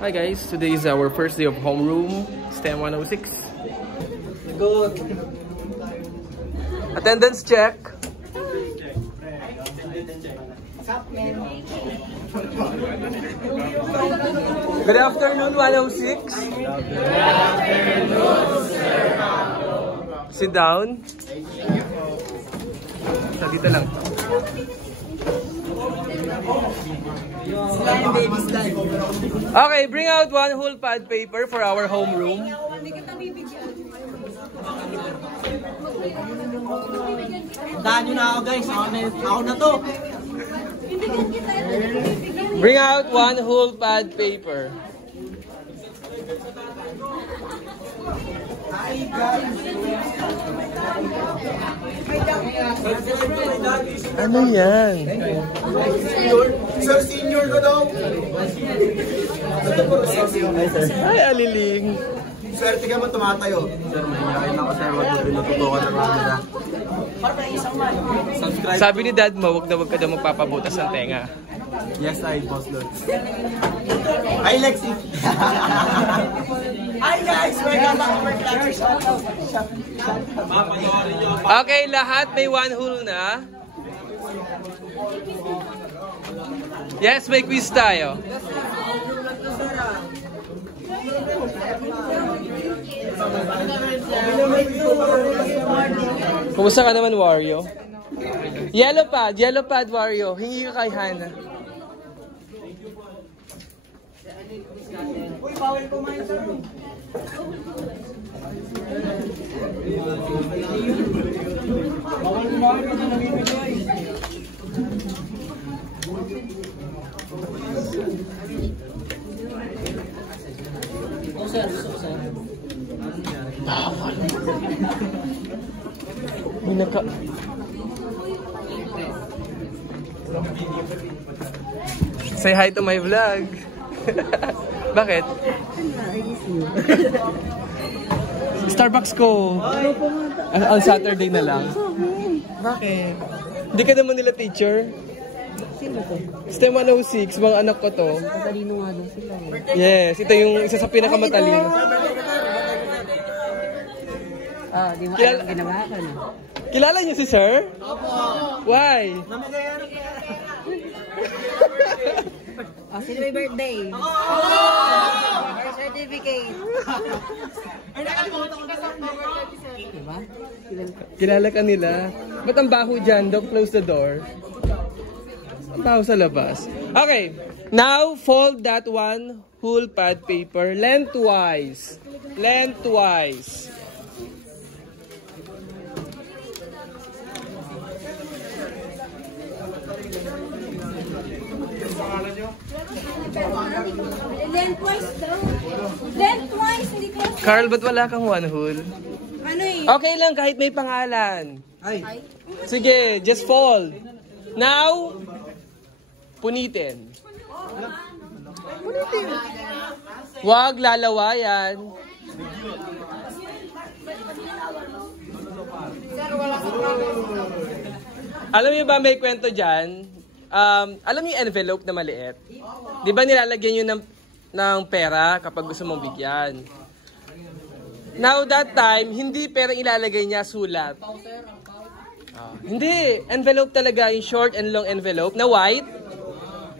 Hi guys, today is our first day of homeroom, STEM 106. Good. Attendance check. Good afternoon, 106. Good afternoon, Sir Marco. Sit down. Sa dito lang. Okay, bring out one whole pad paper for our homeroom. Dahan nyo na ako guys, ako na to. Bring out one whole pad paper. Ano yan? Sir, senior ko daw. Ay, aliling. Swerte ka mo tumatayo. Sir, mahihayin ako sir, wag mo pinututukan ng camera. Sabi ni dad mo, wag ka daw magpapabutas ng tenga. Yes, I boss Lord. Hi, Lexi. Hi guys, welcome back to our class. Okay, lahat may one whole na. Yes, may quiz tayo. Kumusta ka naman, Wario? Yellow pad, Wario. Hingi ka kay Hana. Uy, bawal kumain sir. Bawal kumain kasi nabibigay. Bawal. Minaka. Say hi to my vlog. Bakit? Starbucks ko. On Saturday na lang. Bakit? Hindi ka naman nila teacher? Sino ko? STEM 106, mga anak ko to. Matalino nga daw sila. Yes, ito yung isa sa pinakamatalino. Di mo alam ginawa ko na. Kilala niyo si Sir? Opo. Why? Namagayari ka. Sino may birthday? Birth certificate. Ay, nakalimutan ko na sa October 27. Diba? Kilala ka nila. Ba't ang baho dyan? Don't close the door. Ang baho sa labas. Okay. Now, fold that one whole pad paper lengthwise. Lengthwise. Lengthwise daw. Lengthwise, hindi close. Carl, ba't wala kang one whole? Ano eh? Okay lang, kahit may pangalan. Ay. Sige, just fold. Now, punitin. Punitin. Huwag lalawayan. Alam niyo ba may kwento dyan? Alam niyo yung envelope na maliit? Di ba nilalagyan yun ng pera kapag gusto mong bigyan? Now that time, hindi pera ilalagay niya, sulat. Hindi, envelope talaga, yung short and long envelope na white,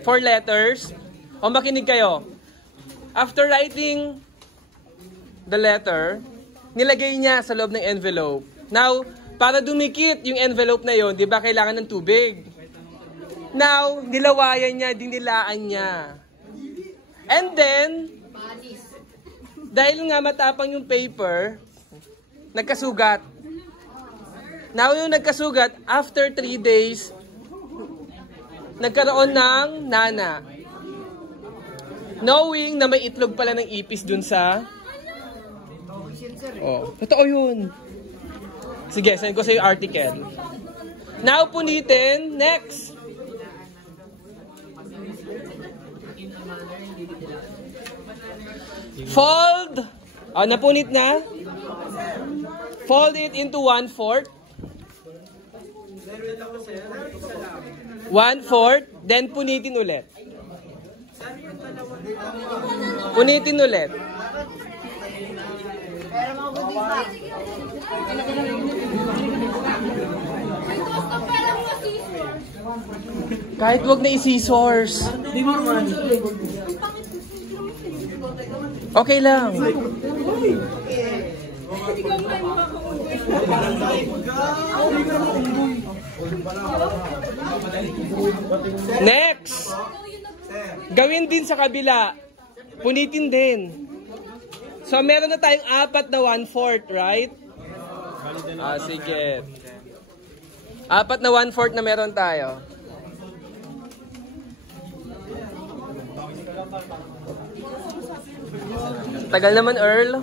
4 letters. O makinig kayo. After writing the letter, nilagay niya sa loob ng envelope. Now, para dumikit yung envelope na yon, di ba kailangan ng tubig? Now, nilawayan niya, dinilaan niya. And then, dahil nga matapang yung paper, nagkasugat. Now, yung nagkasugat, after 3 days, nagkaroon ng nana. Knowing na may itlog pala ng ipis dun sa... Oh, totoo yun. Sige, send ko sa yung article. Now, punitin. Next. Fold. Oh, napunit na. Fold it into 1/4. 1/4. Then punitin ulit. Punitin ulit. Kahit wag na isi-source. Okay lang. Next. Gawin din sa kabila. Punitin din. So meron na tayong 4 na 1/4, right? Sige. 4 na 1/4 na meron tayo. Tagal naman, Earl.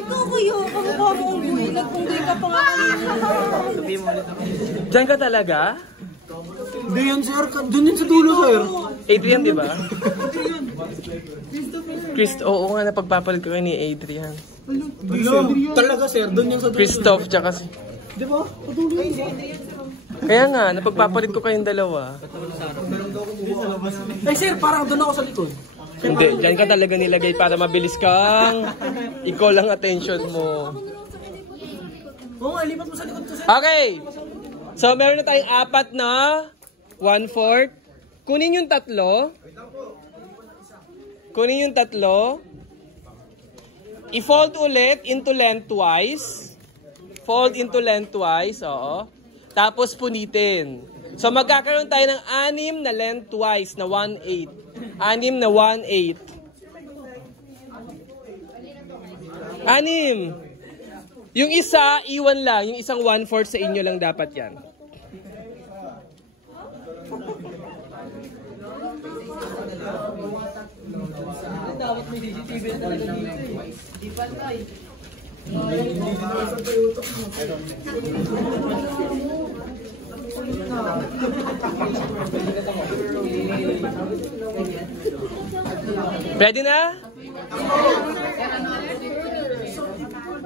Ikaw kuya, kamukha mo ang buwilag kung di ka pa nga. Diyan ka talaga? Hindi yan, sir. Doon yun sa dulo, sir. Adrian, di ba? Oo nga, napagpapalit ko kayo ni Adrian. Talaga, sir. Doon yun sa dulo. Christoph, tsaka si... Di ba? Patuloy yun. Kaya nga, napagpapalit ko kayong dalawa. Eh, sir, parang doon ako sa likod. Hindi, dyan ka talaga nilagay para mabilis kang ikaw lang attention mo. Oo, lipat mo sa likod ko, sir. Okay! So, meron na tayong 4 na 1/4. Kunin yung 3. Kunin yung 3. I-fold ulit into lengthwise. Fold into lengthwise, oo. Tapos punitin. So, magkakaroon tayo ng 6 na lengthwise na 1/8. 6 na 1/8. 6. Yung isa, iwan lang. Yung isang 1/4 sa inyo lang dapat yan. Dapat may CCTV na talaga dito eh. Di pa tayo. Ready na?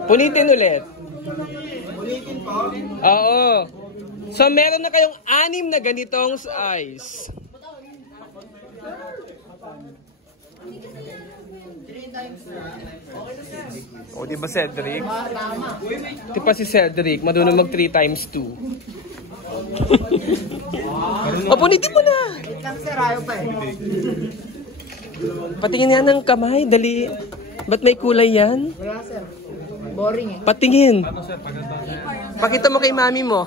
Punitin ulit. Punitin pa? Oo. So, meron na kayong 6 na ganitong size. O, di ba Cedric? Di pa si Cedric, marunong mag 3 times 2. O, punitin mo na! Patingin yan ng kamay, dali. Ba't may kulay yan? Boring eh. Patingin. Pakita mo kay mami mo.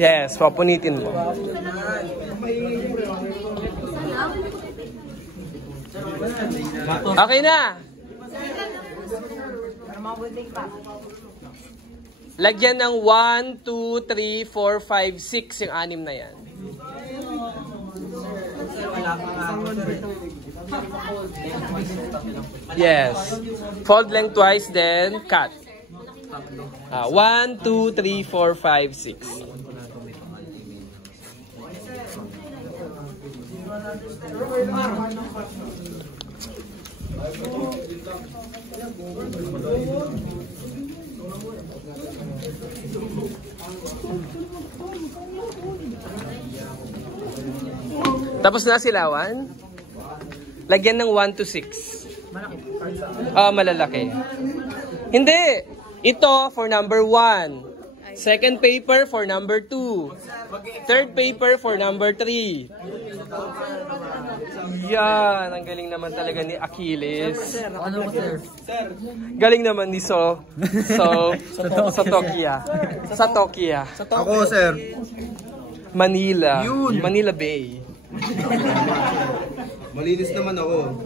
Yes, papunitin mo. Okay na. Lagyan ng 1, 2, 3, 4, 5, 6 yung 6 na yan. Yes. Fold lengthwise, then cut. 1, 2, 3, 4, 5, 6. Tapos na silawan? Lagyan ng 1 to 6. Malalaki. Hindi. Ito for number 1. Second paper for number 2. Third paper for number 3. Yan. Ang galing naman talaga ni Achilles. Ano ba, sir? Galing naman ni sa Tokia. Sa Tokia. Ako, sir. Manila. Yun. Manila Bay. Malinis naman ako.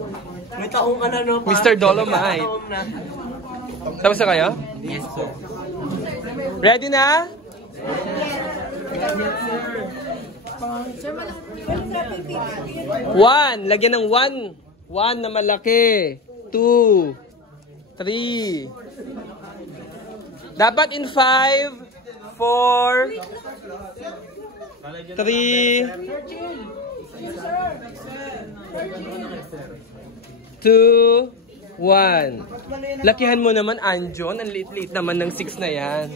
May taong ka na, no? Mr. Dolomite. Tapos na kayo? Yes, sir. Ready na? One. Lagyan ng 1. 1 na malaki. 2. 3. Dapat in 5, 4, 3, 2, 1. Lakihan mo naman, Anjon. Ang liit-liit naman ng 6 na yan.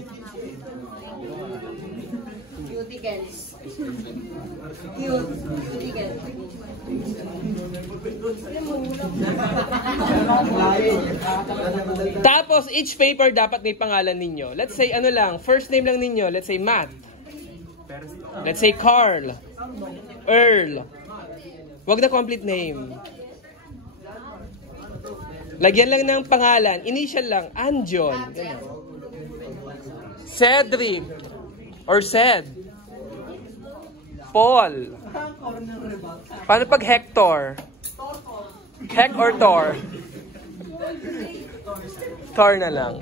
Tapos, each paper dapat may pangalan ninyo. Let's say, ano lang, first name lang ninyo. Let's say, Matt. Let's say, Carl. Earl. Wag na complete name. Lagyan lang ng pangalan. Initial lang. Anjon. Cedric. Or Ced. Paul. Paano pag Hector? Hec or Tor? Tor na lang.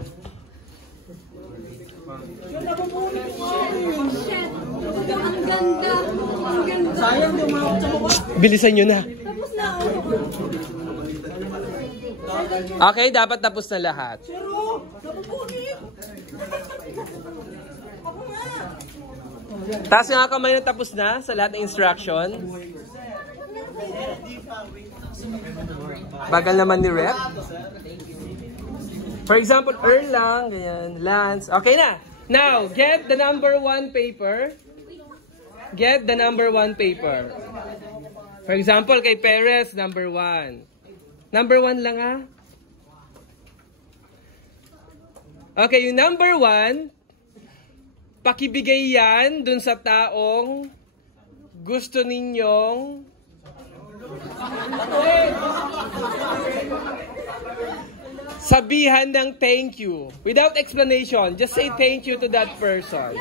Ang ganda. Ang ganda. Bilisan nyo na. Tapos na Okay, dapat tapos na lahat. Taas nga kamay na tapos na sa lahat ng instruction. Bagal naman ni Rep. For example, Earl lang, ganyan, Lance. Okay na. Now, get the number 1 paper. Get the number 1 paper. For example, kay Perez, number 1. Number 1 lang ah. Okay, yung number 1, pakibigay yan dun sa taong gusto ninyong sabihan ng thank you. Without explanation, just say thank you to that person.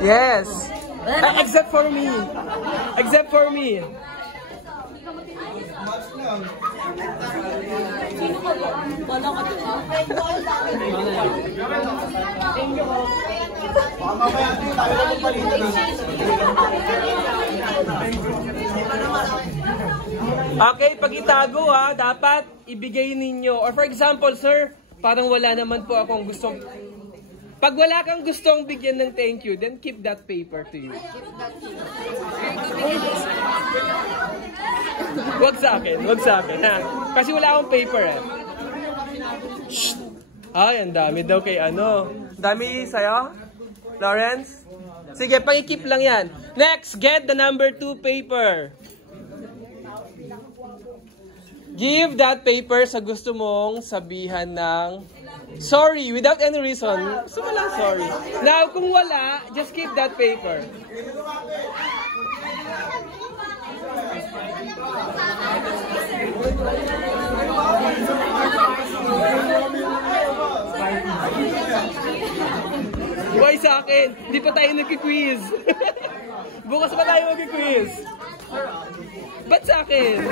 Yes. Except for me. Except for me. Okay, pag itago ha, dapat ibigay ninyo. Or for example, sir, parang wala naman po akong gustong... Pag wala kang gustong bigyan ng thank you, then keep that paper to you. Wag sa akin, ha? Kasi wala akong paper, eh. Shh! Ay, ang dami daw kay ano. Dami sa'yo? Lawrence? Sige, pang-keep lang yan. Next, get the number 2 paper. Give that paper sa gusto mong sabihan ng sorry without any reason. Gusto mo lang sorry. Now, kung wala, just keep that paper. Why sa akin? Di pa tayo nagki-quiz. Bukas pa tayo magki-quiz. Ba't sa akin?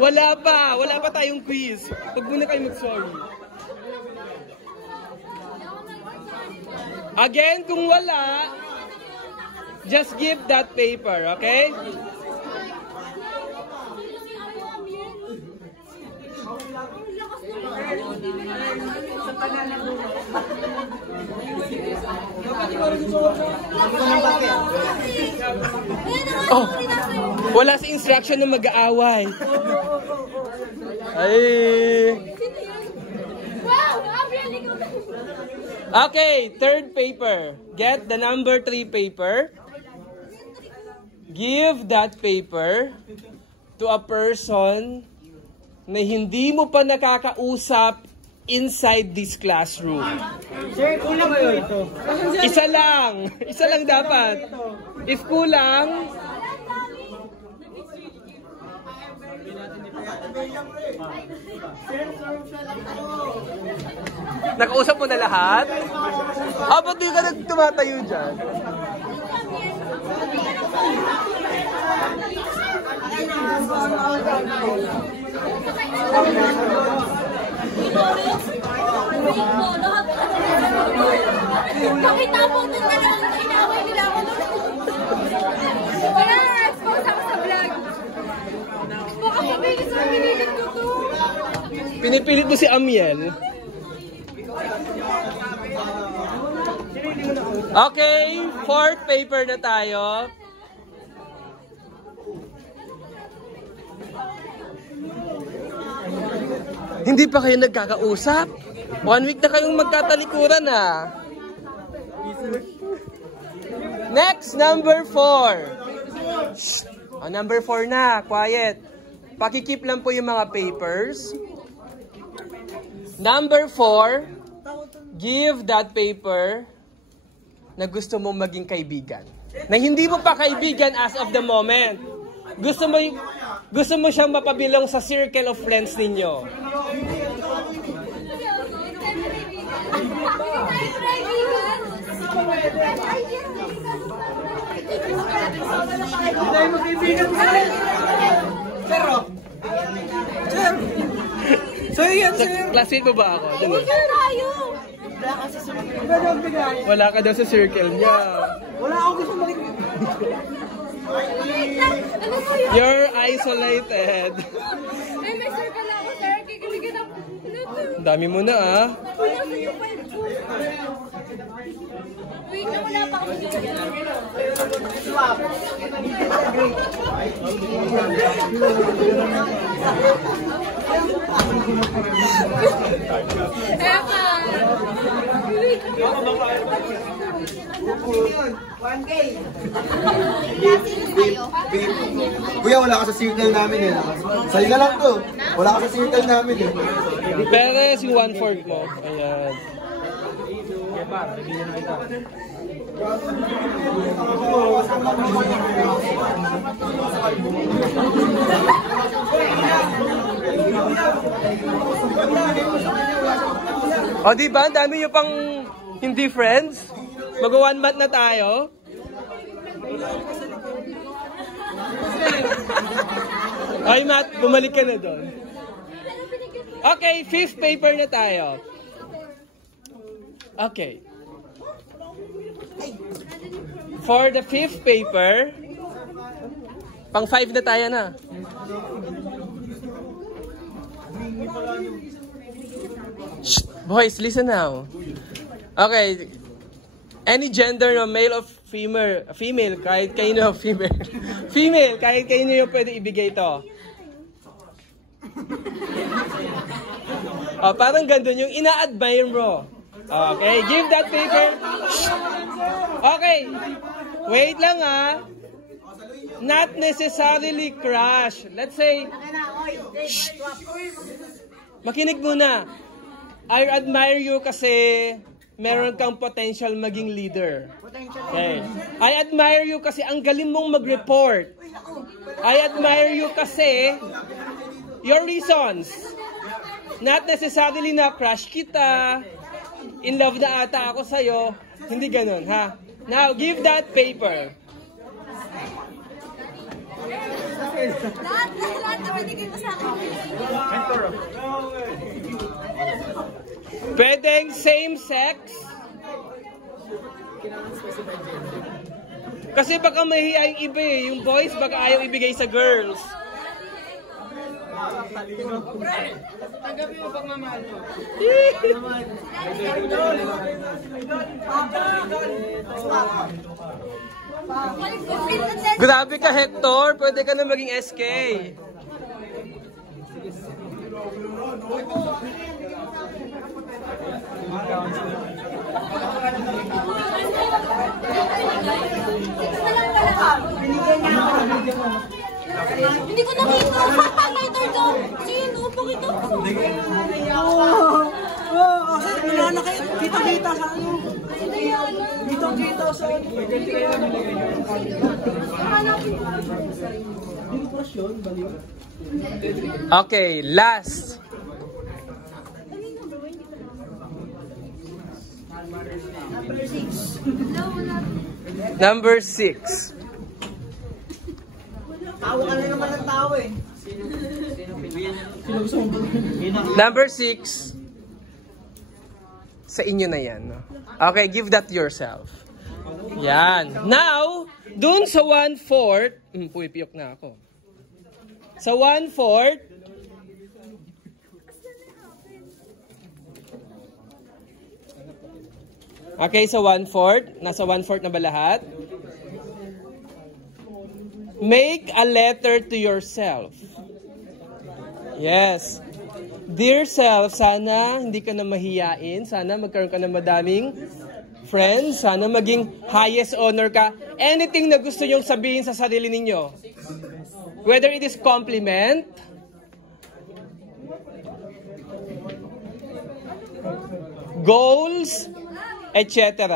Wala pa tayong quiz. Huwag muna kayo mag-sorry. Again, kung wala, just give that paper, okay? Oh, wala sa instruction na mag-aaway. Ay. Okay, third paper. Get the number 3 paper. Give that paper to a person na hindi mo pa nakakausap inside this classroom. Sir, kulang ba ito? Isa lang. Isa lang dapat. If kulang, nakausap mo na lahat? Ba't di ka nagtumatayo dyan? Nakita mo doon na lang inaway nila ako doon. Kaya expose ako sa vlog. Baka mabilis ang pinilit ko to. Pinipilit mo si Amiel. Okay, fourth paper na tayo. Hindi pa kayo nagkakausap? 1 week na kayong magkatalikuran ah. Next, number 4. Shh. Oh, number 4 na, quiet. Pakikip lang po yung mga papers. Number 4, give that paper na gusto mo maging kaibigan. Na hindi mo pa kaibigan as of the moment. Gusto mo siyang mapabilong sa circle of friends ninyo. So yan, sir. Classmate mo ba ako? Huwag na tayo! Wala ka daw sa circle niya. Wala ako gusto makinig. Wait lang! Ano po yun? You're isolated. Ay, may circle ako, sir. Kikiligin ako. Ang dami mo na ah. Wala sa yung file ko. Wait na, wala pa ako. Kuya, wala ka sa circle namin eh. Sa'yo na lang to. Wala ka sa circle namin eh. Perez, yung 1/4 mo. Ayan. O diba, ang dami nyo pang hindi friends? Mag-1 month na tayo. Ay Matt, bumalik ka na doon. Okay, 5th paper na tayo. Okay. For the 5th paper, pang 5 na tayo na. Shh, boys, listen now. Okay. Any gender, no, male or female, kahit kayo no, female. Female, kahit kayo nyo yung pwede ibigay to. Oh, parang gandun yung ina-admire mo. Okay, give that paper. Okay, wait lang ah. Not necessarily crush. Let's say, makinig muna. I admire you kasi meron kang potential maging leader. Okay. I admire you kasi ang galing mong mag-report. I admire you kasi your reasons. Not necessarily na crush kita, in love na ata ako sa'yo. Hindi ganun, ha? Now, give that paper. Lahat na binigay mo sa akin. Pwedeng same sex. Kasi baka mahihiya yung iba eh. Yung boys baka ayaw ibigay sa girls. Tanggapin mo pagmamahal mo. Grabe ka, Hector. Pwede ka na maging SK. Hindi ko nakita. Later daw. Sino? Pakita ko. Wala na kayo. Kita-kita sa ano. Kita-kita sa ano. Okay, last. Number 6. Tawa ka na naman ng tao eh. Number 6. Sa inyo na yan. No? Okay, give that to yourself. Yan. Now, dun sa 1/4, puypiyok na ako. Sa 1/4, okay, sa 1/4, nasa 1/4 na ba lahat? Make a letter to yourself. Yes. Dear self, sana hindi ka na mahiyain. Sana magkaroon ka ng madaming friends. Sana maging highest honor ka. Anything na gusto nyong sabihin sa sarili ninyo. Whether it is compliment, goals, etc.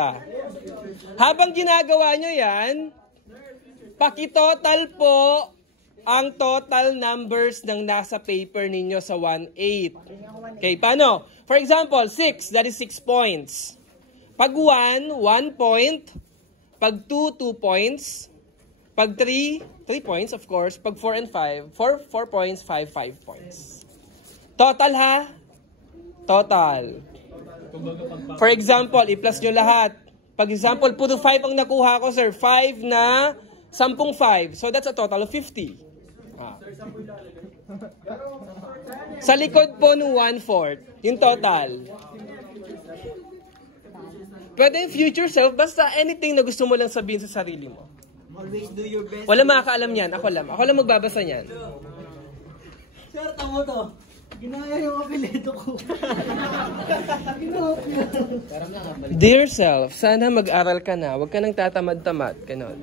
Habang ginagawa nyo yan, pakitotal po ang total numbers ng nasa paper ninyo sa 1/8. Okay, paano? For example, 6, that is 6 points. Pag 1, 1 point. Pag 2, 2 points. Pag 3, 3 points, of course. Pag 4 and 5, 4 points, 5 points. Total ha? Total. For example, i-plus nyo lahat. Pag example, puro 5 ang nakuha ko, sir. 5 na 10 5. So that's a total of 50. Sa likod po ng 1/4, yung total. Pwede yung future self, basta anything na gusto mo lang sabihin sa sarili mo. Always do your best. Wala makakaalam yan, ako lang. Ako lang magbabasa niyan. Sir, tamo to. Ginaya yung apelido ko. Dear self, sana mag-aral ka na. Huwag ka nang tatamad-tamad. Ganon.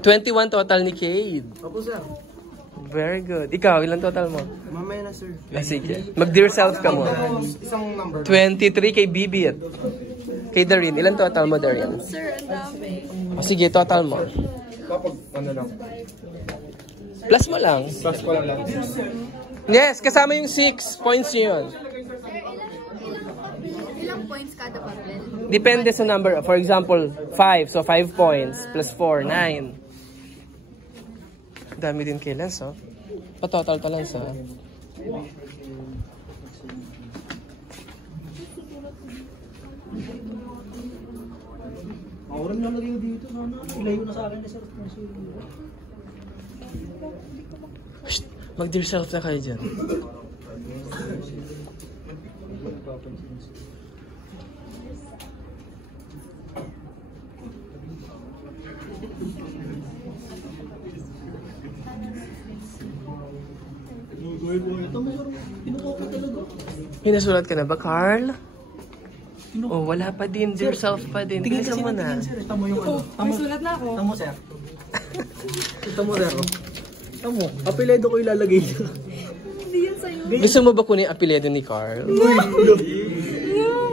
$21 total ni Cade. Opo, sir. Very good. Ikaw, ilan total mo? Mamaya na, sir. Sige. Mag-dear self ka mo. Isang number. 23 kay Bibit. Kay Darin. Ilan total mo, Darin? Sir, ang dami. O sige, total mo. Kapag ano lang. Plus mo lang. Plus ko lang. Yes, kasama yung 6 points yun. Sir, ilang points kada papel? Depende sa number. For example, 5. So, 5 points. Plus 4, 9. Dami din kay Lance, oh. Pa-total pa lang sa... Maurang lang lagi dito. Sana. Ilayo na sa akin, sir. Shh! Mag-dear self na kayo dyan. Pinasulat ka na ba, Carl? Oh, wala pa din. Dear self pa din. Bilisan mo na. Tamo yung ano. May sulat na ako. Tamo, sir. Tamo, sir. Tamo. Apelido ko ilalagay niya. Hindi yan sa'yo. Gusto mo ba kunin ang apelyido ni Carl?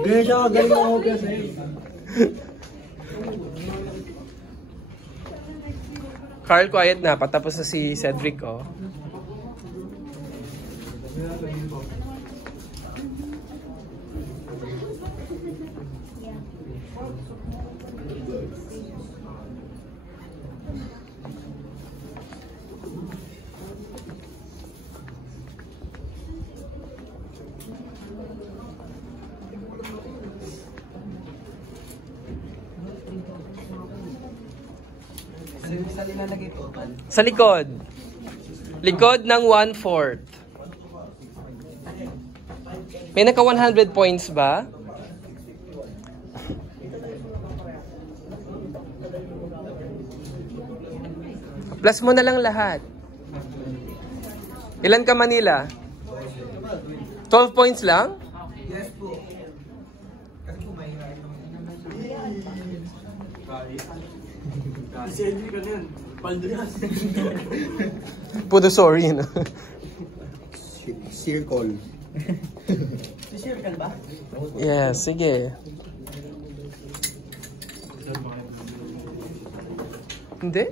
Gaya siya, galing ako kasi. Carl, quiet na. Patapos na si Cedric, oh. Sa likod. Likod ng 1/4. May naka 100 points ba? Plus mo na lang lahat. Ilan ka Manila? 12 points lang? Yes po. Kasi po may Cedric ka na yan. Paldiras. Puto sorry, no? Circle. Si Circle ba? Yes, sige. Hindi?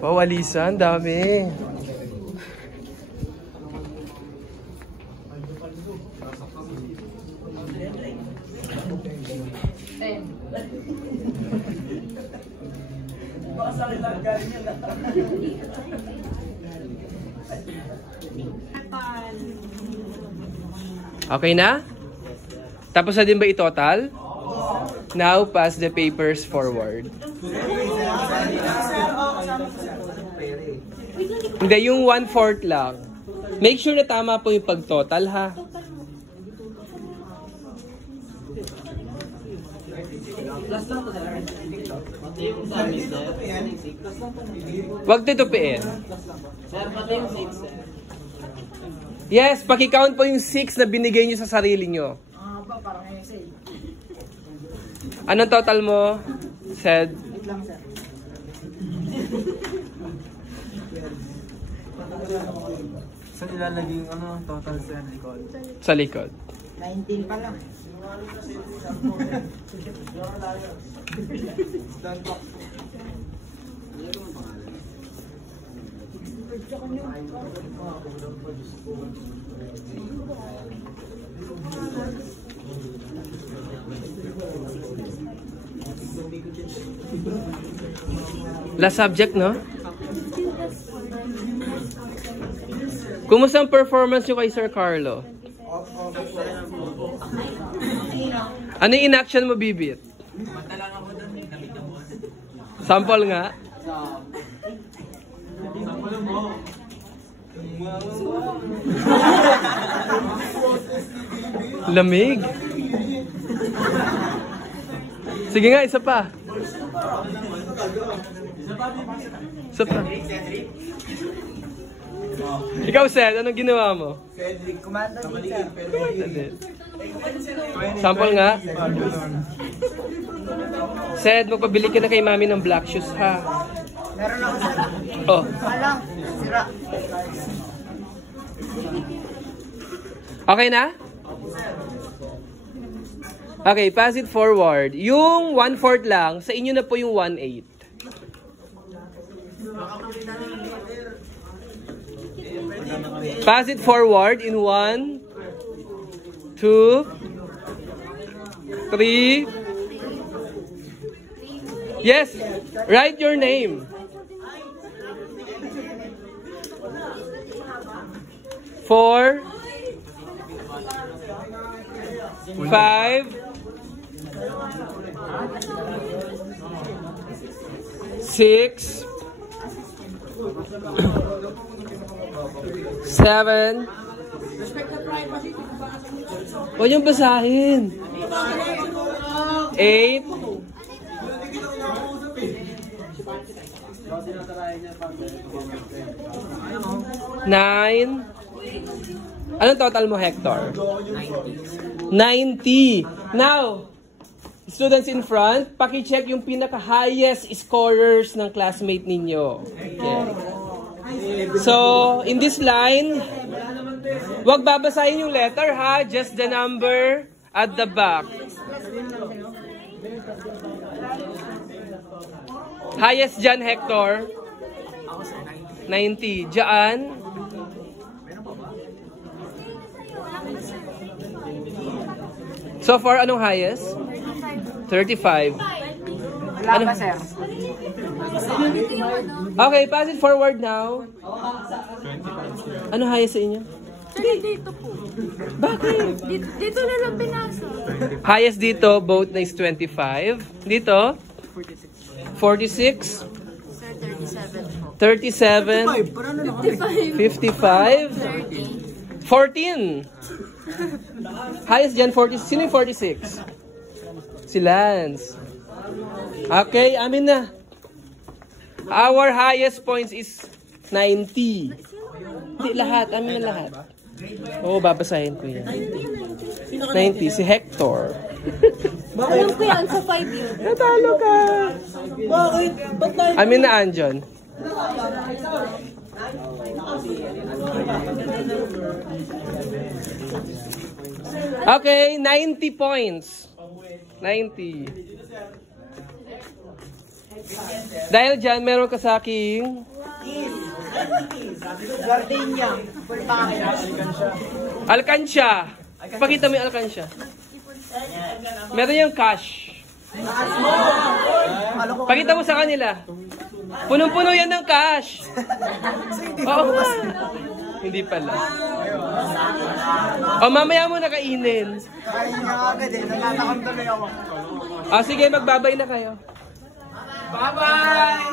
Oh, walisan, dami. Okay na? Tapos na din ba i-total? Now, pass the papers forward. Hindi, yung 1/4 lang. Make sure na tama po yung pag-total, ha? Huwag titupiin. Yes, paki-count po yung 6 na binigay nyo sa sarili nyo. Anong total mo, Sed? lang, sir. Saan ilalagay yung total sa likod? Sa likod. 19 pa lang. Last subject, no? Kumusta ang performance nyo kay Sir Carlo? Ano yung in-action mo, Bibit? Sample nga. Lamig. Sige nga, isa pa. Isa pa. Ikaw, Seth, anong ginawa mo? Cedric, kumanda din, sir. Sample nga. Seth, magpabili ka na kay mami ng black shoes, ha? Meron ako, sir. Oh. Alang, sira. Okay na? Okay, pass it forward. Yung 1/4 lang, sa inyo na po yung 1/8. Pass it forward in 1, 2, 3. Yes, write your name. 4, 5, 6, 7. Huwag yung basahin. 8. 9. Anong total mo, Hector? 90. Now, students in front, paki-check yung pinaka-highest scorers ng classmate ninyo. Okay. So, in this line, wag babasahin yung letter, ha? Just the number at the back. Highest dyan, Hector? 90. Diyan? So far, anong highest? 35. Wala pa, sir. Okay, pass it forward now. Ano highest sa inyo? Dito po. Bakit? Dito na lang pinasa. Highest dito, both na is 25. Dito? 46. 37. 55. 14. Highest dyan, 40. Sino yung 46? Si Lance. Okay, amin na. Our highest points is 90. Hindi lahat, amin na lahat. Oo, babasahin ko yan. 90, si Hector. Alam ko yan, sa 5 yun. Natalo ka. Bakit? Ba't tayo? Amin na, Anjon. Okay, 90 points. 90. Dahil dyan, meron ka sa aking Gardenia. Full package. alkansya. Pakita mo yung alkansya. Meron yung cash. Pakita mo sa kanila. Punong-puno yan ng cash. Oo nga. Hindi pala. O, mamaya mo nakainin. Kain niya agad eh. Natatakam tuloy ako. O, sige, magbabay na kayo. Bye-bye!